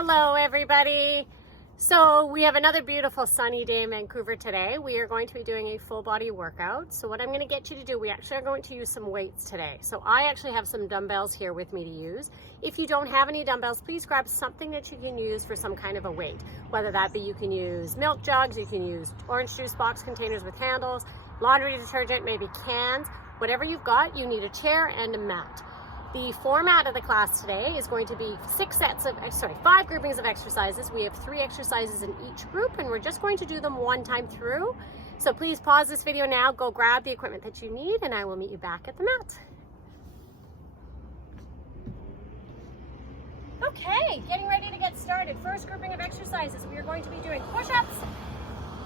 Hello everybody. So we have another beautiful sunny day in Vancouver today. We are going to be doing a full body workout. So what I'm going to get you to do, we actually are going to use some weights today. So I actually have some dumbbells here with me to use. If you don't have any dumbbells, please grab something that you can use for some kind of a weight. Whether that be you can use milk jugs, you can use orange juice box containers with handles, laundry detergent, maybe cans. Whatever you've got, you need a chair and a mat. The format of the class today is going to be 5 groupings of exercises. We have 3 exercises in each group, and we're just going to do them one time through. So please pause this video now, go grab the equipment that you need, and I will meet you back at the mat. Okay, getting ready to get started. First grouping of exercises, we are going to be doing push-ups,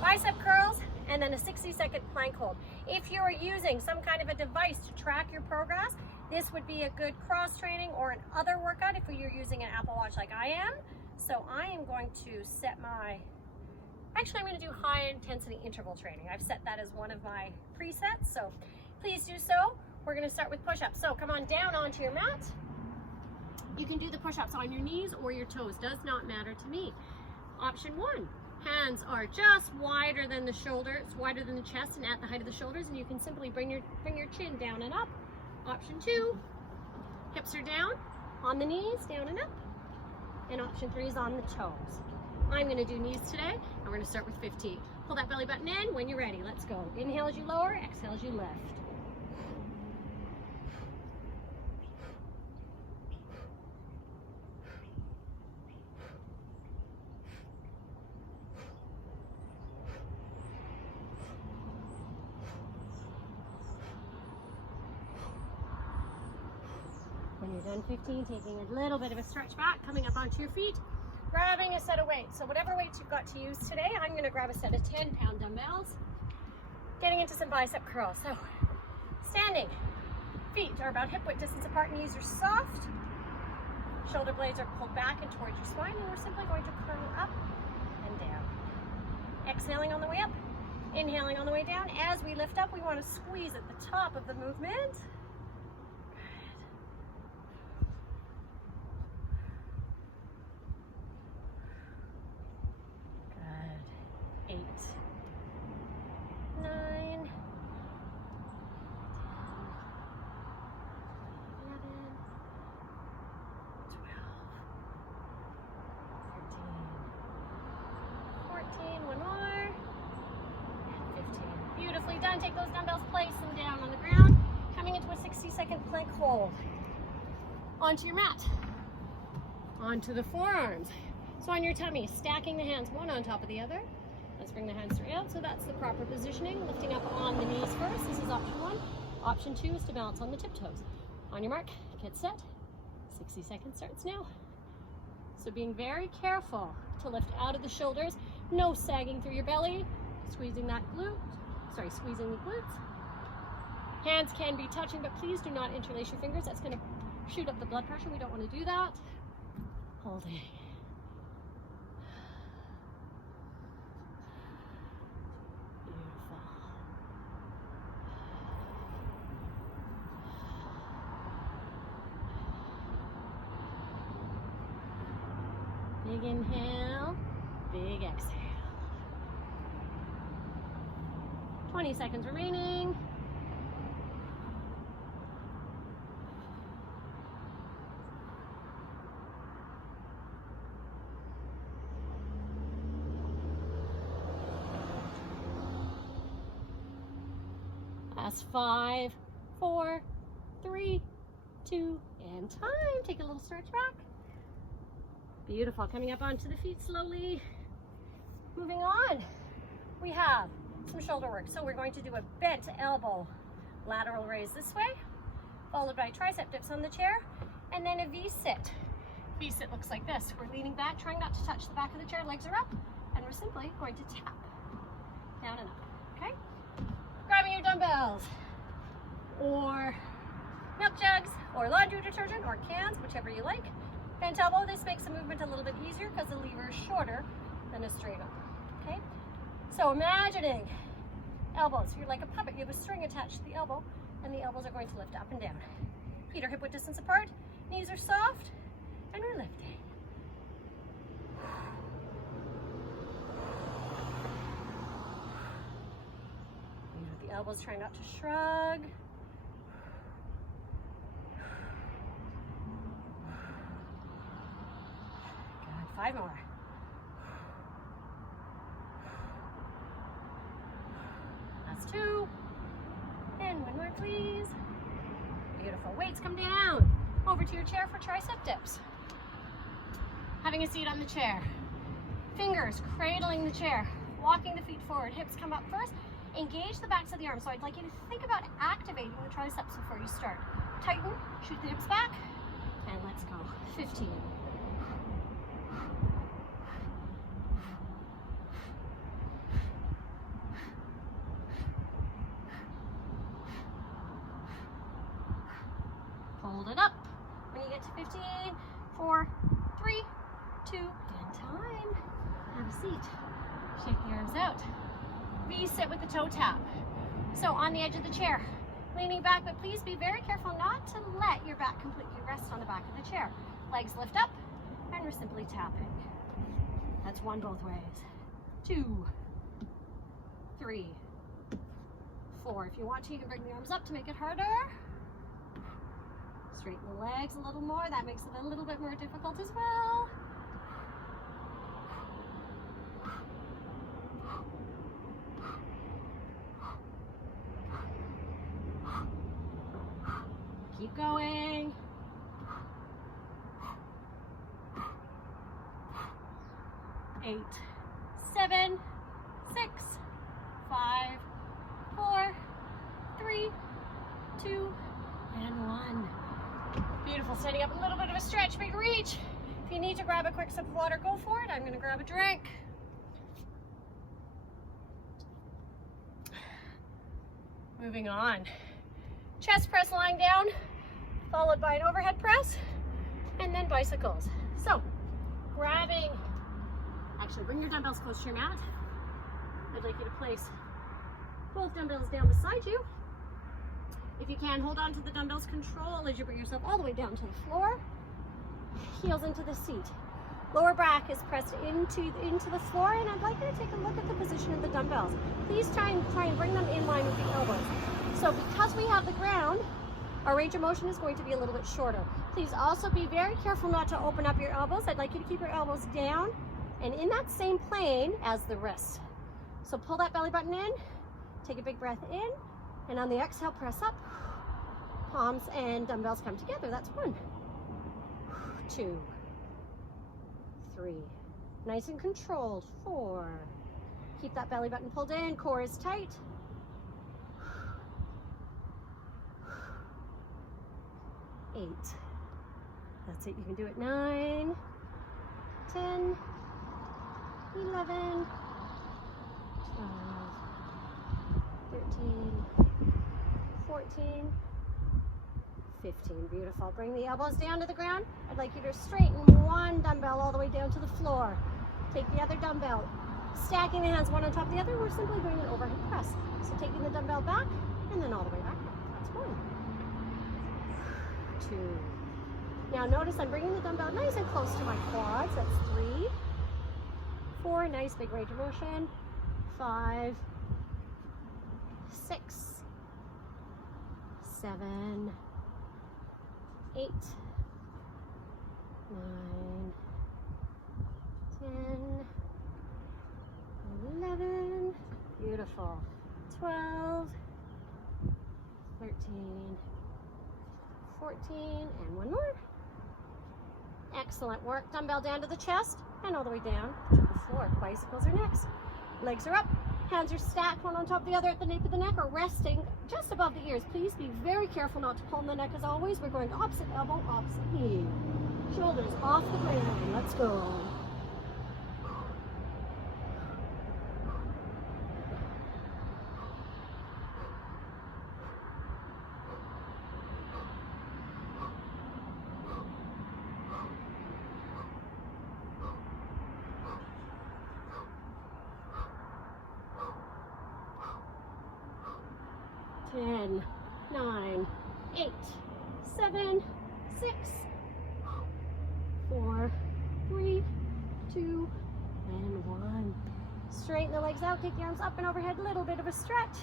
bicep curls, and then a 60-second plank hold. If you're using some kind of a device to track your progress, this would be a good cross training or an other workout if you're using an Apple Watch like I am. So I am going to set I'm going to do high intensity interval training. I've set that as one of my presets, so please do so. We're going to start with push-ups. So come on down onto your mat. You can do the push-ups on your knees or your toes, does not matter to me. Option 1. Hands are just wider than the shoulders, wider than the chest and at the height of the shoulders, and you can simply bring your chin down and up. Option 2, hips are down, on the knees, down and up. And option 3 is on the toes. I'm going to do knees today, and we're going to start with 15. Pull that belly button in when you're ready. Let's go. Inhale as you lower, exhale as you lift. When you're done 15, taking a little bit of a stretch back, coming up onto your feet, grabbing a set of weights. So whatever weights you've got to use today, I'm going to grab a set of 10-pound dumbbells, getting into some bicep curls. So standing, feet are about hip width distance apart, knees are soft, shoulder blades are pulled back and towards your spine, and we're simply going to curl up and down. Exhaling on the way up, inhaling on the way down. As we lift up, we want to squeeze at the top of the movement. Beautifully done. Take those dumbbells, place them down on the ground, coming into a 60-second plank hold. Onto your mat, onto the forearms. So on your tummy, stacking the hands one on top of the other. Let's bring the hands straight out. So that's the proper positioning. Lifting up on the knees first. This is option 1. Option 2 is to balance on the tiptoes. On your mark, get set. 60 seconds starts now. So being very careful to lift out of the shoulders, no sagging through your belly, squeezing the glutes. Hands can be touching, but please do not interlace your fingers. That's going to shoot up the blood pressure. We don't want to do that. Holding. Beautiful. Big inhale, big exhale. 20 seconds remaining. Last 5, 4, 3, 2, and time. Take a little stretch back. Beautiful. Coming up onto the feet slowly. Moving on. We have some shoulder work. So we're going to do a bent elbow lateral raise this way, followed by tricep dips on the chair, and then a V-sit. V-sit looks like this. We're leaning back, trying not to touch the back of the chair. Legs are up, and we're simply going to tap down and up. Okay? Grabbing your dumbbells, or milk jugs, or laundry detergent, or cans, whichever you like. Bent elbow. This makes the movement a little bit easier because the lever is shorter than a straight up. Okay? So imagining elbows, you're like a puppet, you have a string attached to the elbow, and the elbows are going to lift up and down. Feet are hip width distance apart, knees are soft, and we're lifting. Elbows try not to shrug. Good, 5 more. That's 2. And 1 more, please. Beautiful. Weights come down. Over to your chair for tricep dips. Having a seat on the chair. Fingers cradling the chair. Walking the feet forward. Hips come up first. Engage the backs of the arms. So I'd like you to think about activating the triceps before you start. Tighten, shoot the hips back, and let's go. 15. Hold it up. When you get to 15, 4, 3, 2, and time. Have a seat. Shake the arms out. V-sit with the toe tap. So on the edge of the chair, leaning back, but please be very careful not to let your back completely rest on the back of the chair. Legs lift up, and we're simply tapping. That's 1 both ways. 2, 3, 4. If you want to, you can bring the arms up to make it harder. Straighten the legs a little more. That makes it a little bit more difficult as well. Keep going. 8, 7, 6, 5, 4, 3, 2, and 1. Beautiful. Setting up a little bit of a stretch, big reach. If you need to grab a quick sip of water, go for it. I'm going to grab a drink. Moving on. Chest press lying down, followed by an overhead press, and then bicycles. So, grabbing, actually bring your dumbbells close to your mat. I'd like you to place both dumbbells down beside you. If you can, hold on to the dumbbells, control as you bring yourself all the way down to the floor. Heels into the seat. Lower back is pressed into the floor, and I'd like you to take a look at the position of the dumbbells. Please try and bring them in line with the elbows. So because we have the ground, our range of motion is going to be a little bit shorter. Please also be very careful not to open up your elbows. I'd like you to keep your elbows down and in that same plane as the wrists. So pull that belly button in, take a big breath in, and on the exhale, press up. Palms and dumbbells come together. That's 1, 2, 3. Nice and controlled. 4. Keep that belly button pulled in. Core is tight. 8. That's it. You can do it. 9, 10, 11, 12, 13, 14, 15. Beautiful. Bring the elbows down to the ground. I'd like you to straighten one dumbbell all the way down to the floor. Take the other dumbbell. Stacking the hands one on top of the other. We're simply doing an overhead press. So taking the dumbbell back and then all the way back. That's 1, 2. Now notice I'm bringing the dumbbell nice and close to my quads. That's 3, 4. Nice big range of motion. 5, 6, 7, 8, 9, 10, 11, beautiful, 12, 13, 14, and 1 more. Excellent work. Dumbbell down to the chest and all the way down to the floor. Bicycles are next. Legs are up. Hands are stacked one on top of the other at the nape of the neck or resting just above the ears. Please be very careful not to pull in the neck as always. We're going opposite elbow, opposite knee. Shoulders off the ground. Let's go. Ten, 9, 8, 7, 6, 4, 3, 2, and 1. Straighten the legs out, take the arms up and overhead, a little bit of a stretch.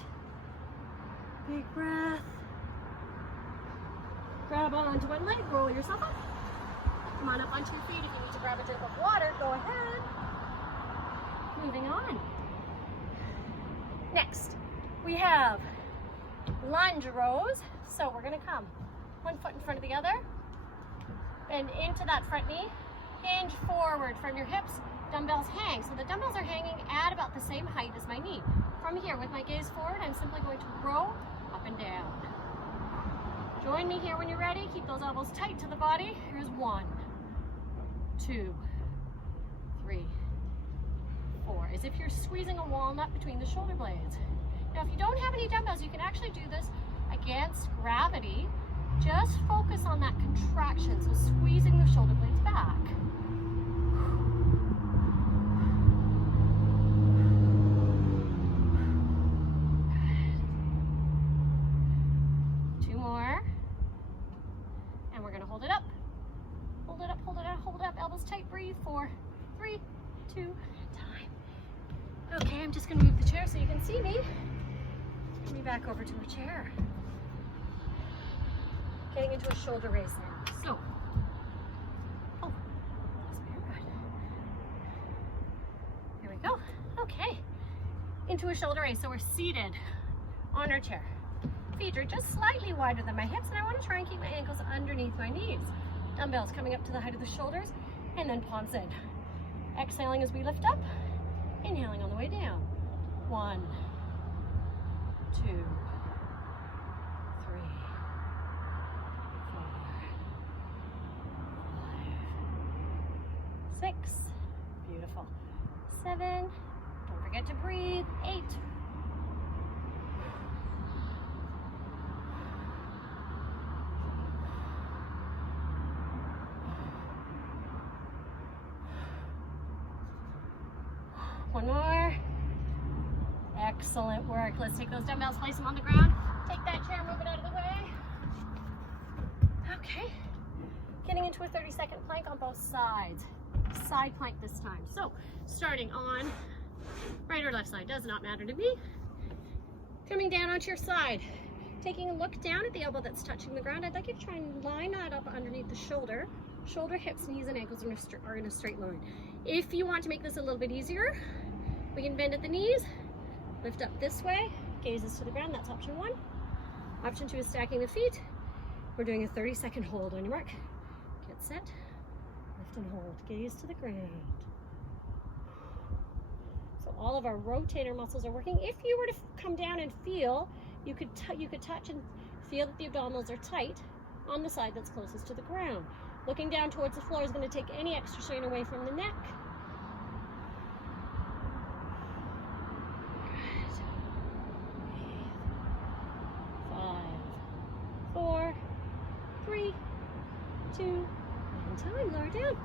Big breath. Grab onto one leg, roll yourself up. Come on up onto your feet. If you need to grab a drink of water, go ahead. Moving on. Next, we have lunge rows. So we're gonna come one foot in front of the other, bend into that front knee, hinge forward from your hips, dumbbells hang. So the dumbbells are hanging at about the same height as my knee. From here, with my gaze forward, I'm simply going to row up and down. Join me here when you're ready. Keep those elbows tight to the body. Here's 1, 2, 3, 4. As if you're squeezing a walnut between the shoulder blades. Now, if you don't have any dumbbells, you can actually do this against gravity. Just focus on that contraction, so squeezing the shoulder blades back. Good. 2 more. And we're gonna hold it up. Hold it up, hold it up, hold it up. Elbows tight, breathe. 4, 3, 2, time. Okay, I'm just gonna move the chair so you can see me. Get me back over to a chair. Getting into a shoulder raise now. So, oh, that's very good. There we go. Okay, into a shoulder raise. So we're seated on our chair. Feet are just slightly wider than my hips, and I want to try and keep my ankles underneath my knees. Dumbbells coming up to the height of the shoulders, and then palms in. Exhaling as we lift up, inhaling on the way down. 1, 2, 3, 4, 5, 6. Beautiful. 7. Don't forget to breathe. 8. 1 more. Excellent work. Let's take those dumbbells, place them on the ground. Take that chair, move it out of the way. Okay. Getting into a 30-second plank on both sides. Side plank this time. So, starting on right or left side, does not matter to me. Coming down onto your side. Taking a look down at the elbow that's touching the ground. I'd like you to try and line that up underneath the shoulder. Shoulder, hips, knees, and ankles are in a straight line. If you want to make this a little bit easier, we can bend at the knees, lift up this way, gazes to the ground. That's option 1. Option 2 is stacking the feet. We're doing a 30-second hold. On your mark, get set, lift and hold, gaze to the ground. So all of our rotator muscles are working. If you were to come down and feel, you could touch and feel that the abdominals are tight on the side that's closest to the ground. Looking down towards the floor is going to take any extra strain away from the neck. Good. 5, 4, 3, 2, and time. Lower down.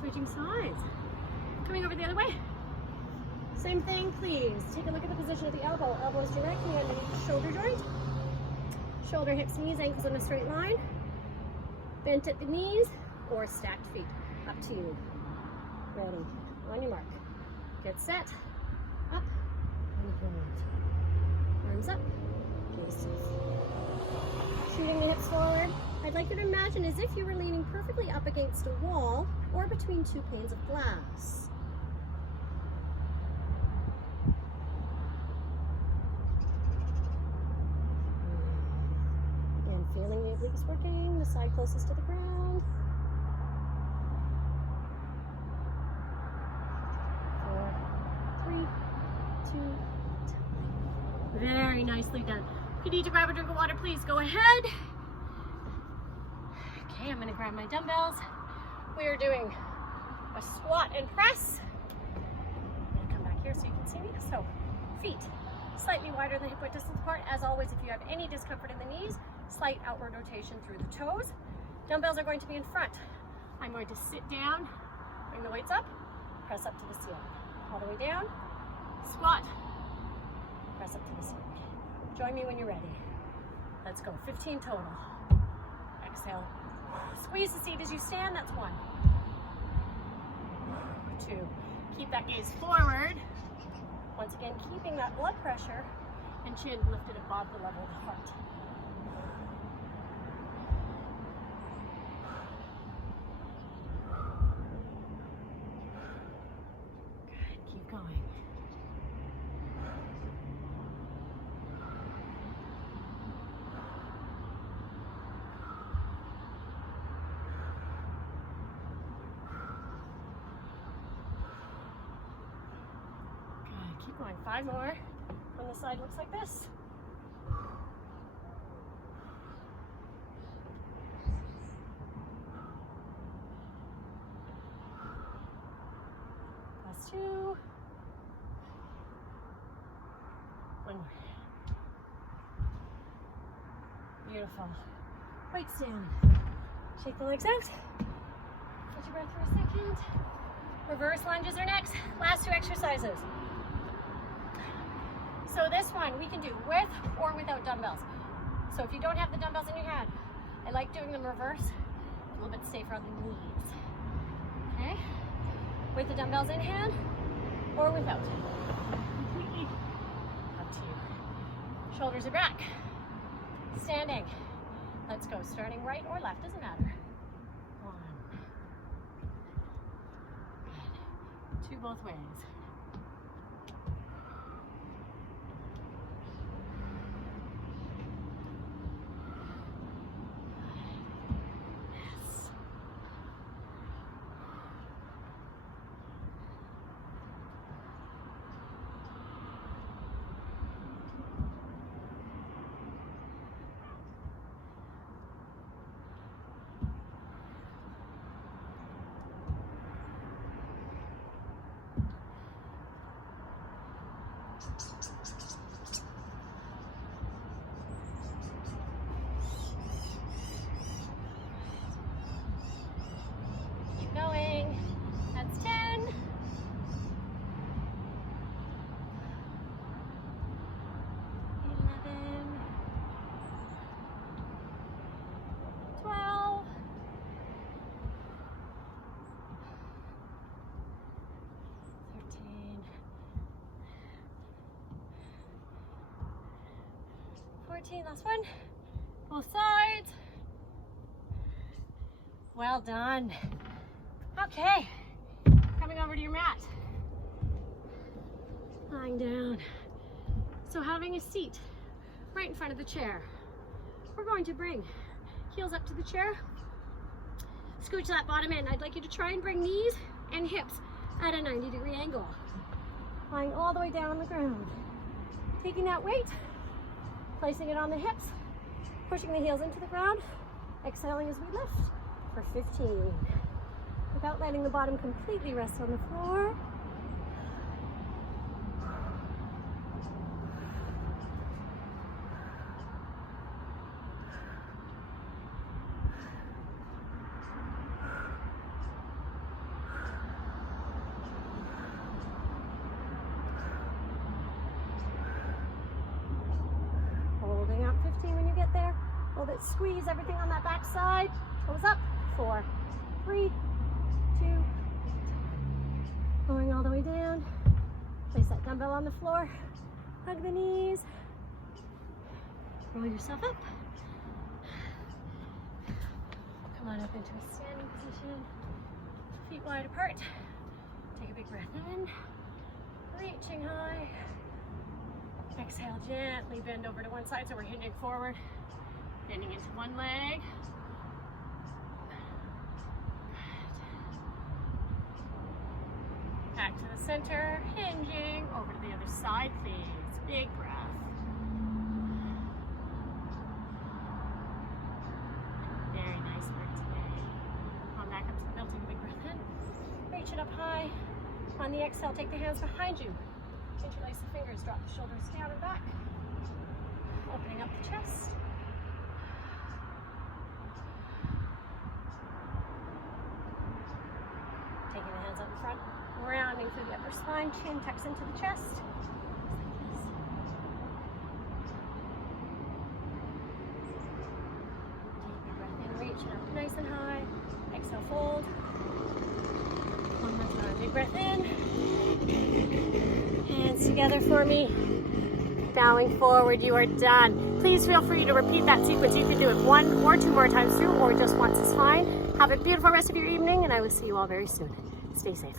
Switching sides. Coming over the other way. Same thing, please. Take a look at the position of the elbow. Elbows directly underneath the shoulder joint. Shoulder, hips, knees, ankles in a straight line. Bent at the knees or stacked feet. Up to you. Ready. On your mark. Get set. Up and hold. Arms up. Gaze. Shooting the hips forward. I'd like you to imagine as if you were leaning perfectly up against a wall or between 2 panes of glass. And feeling the obliques working, the side closest to the ground. 4, 3, 2, time. Very nicely done. If you need to grab a drink of water, please go ahead. Okay, I'm gonna grab my dumbbells. We are doing a squat and press. I'm gonna come back here so you can see me. So, feet slightly wider than hip width distance apart. As always, if you have any discomfort in the knees, slight outward rotation through the toes. Dumbbells are going to be in front. I'm going to sit down, bring the weights up, press up to the ceiling. All the way down, squat, press up to the ceiling. Join me when you're ready. Let's go, 15 total. Exhale. Squeeze the seat as you stand, that's 1. 2. Keep that gaze forward. Once again, keeping that blood pressure and chin lifted above the level of the heart. Good, keep going. Good, keep going. 5 more. On the side looks like this. Last 2. 1 more. Beautiful. Weights down. Shake the legs out. Catch your breath for a second. Reverse lunges are next. Last 2 exercises. So this one we can do with or without dumbbells. So if you don't have the dumbbells in your hand, I like doing them reverse, a little bit safer on the knees. Okay? With the dumbbells in hand or without. Completely up to you. Shoulders are back. Standing. Let's go. Starting right or left, doesn't matter. 1. Good. 2 both ways. Keep going. That's 10. 11. 12. 13. 14, last one. Both sides. Well done. Okay, coming over to your mat. Lying down. So having a seat right in front of the chair. We're going to bring heels up to the chair. Scooch that bottom in. I'd like you to try and bring knees and hips at a 90-degree angle. Lying all the way down on the ground. Taking that weight, placing it on the hips, pushing the heels into the ground, exhaling as we lift for 15. Without letting the bottom completely rest on the floor. Holding up 15 when you get there. A little bit squeeze everything on that back side. Toes up. 4, 3, 2, going all the way down. Place that dumbbell on the floor. Hug the knees. Roll yourself up. Come on up into a standing position. Feet wide apart. Take a big breath in. Reaching high. Exhale, gently bend over to one side so we're hinging forward. Bending into one leg. Back to the center, hinging over to the other side, please. Big breath. Very nice work today. Come back up to the middle, take a big breath in. Reach it up high. On the exhale, take the hands behind you. Interlace the fingers, drop the shoulders down and back. Opening up the chest. Taking the hands up in front. Rounding through the upper spine, chin tucks into the chest. Take a breath in, reach up nice and high. Exhale, fold. One more time, big breath in. Hands together for me. bowing forward, you are done. Please feel free to repeat that sequence. You can do it 1 or 2 more times through, or just once is fine. Have a beautiful rest of your evening, and I will see you all very soon. Stay safe.